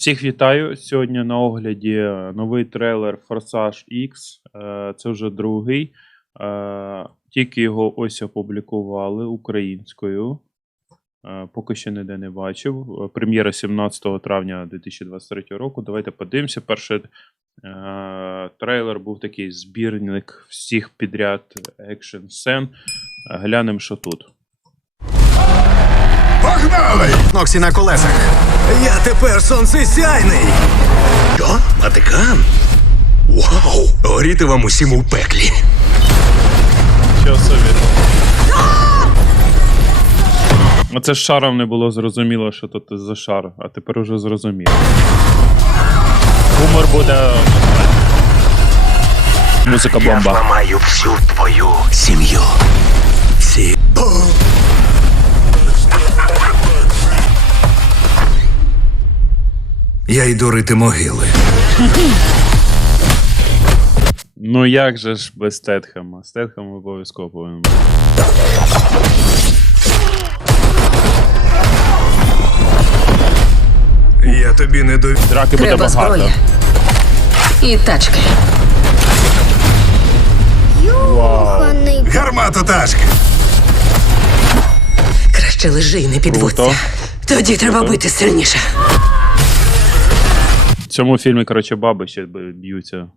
Всіх вітаю. Сьогодні на огляді новий трейлер Форсаж X. Е, Це вже другий. Е, Тільки його ось опублікували українською. Е, Поки що ніде не бачив. Прем'єра 17 травня 2023 року. Давайте подивимося. Перший трейлер був такий збірник всіх підряд екшн сцен. Глянемо, що тут. Погнали! Ноксі на колесах. Я тепер сонцесяйний. Що? Ватикан? Вау! Горіти вам усім у пеклі. Що собі? Оце з шаром не було зрозуміло, що тут за шар, а тепер уже зрозуміло. Гумор буде. Музика бомба. зламаю всю твою Я йду рити могили. Ну як же ж без Стетхема? Стетхем обов'язково повинен бути. Я тобі не довірю. Драки буде Треба багато. зброя. І тачки. Йоханий Гармата ташки. Краще лежи і не підводься. Круто. Тоді треба бити сильніше. В цьому фільмі, коротше, баби ще б'ються.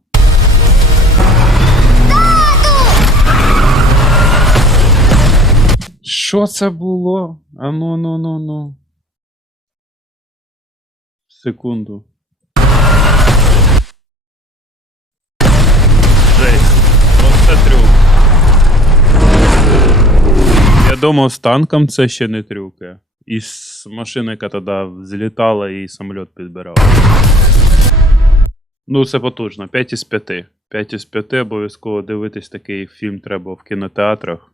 Що це було? А ну ну ну ну. Секунду. Жесть. Оце трюк. Я думав, з танком це ще не трюки. І з машини, яка тоді злітала і самоліт підбирав. Ну, це потужно. 5 із 5. 5 із 5 обов'язково дивитись такий фільм треба в кінотеатрах.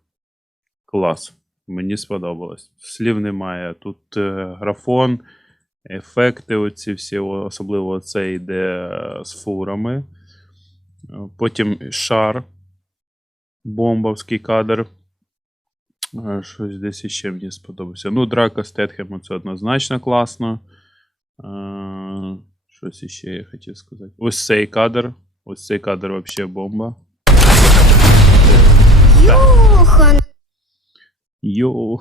Клас. Мені сподобалось. Слів немає. Тут е, графон, ефекти, оці всі, особливо це йде е, з фурами. Е, Потім шар, бомбовський кадр. Е, Щось десь іще мені сподобався. Ну, драка з Тетхемом це однозначно класно. Е, Щось іще я хотів сказати. Ось цей кадр. Ось цей кадр взагалі бомба. Йохан. Йоу.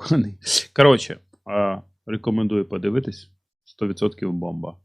Коротше, е, рекомендую подивитись. 100% бомба.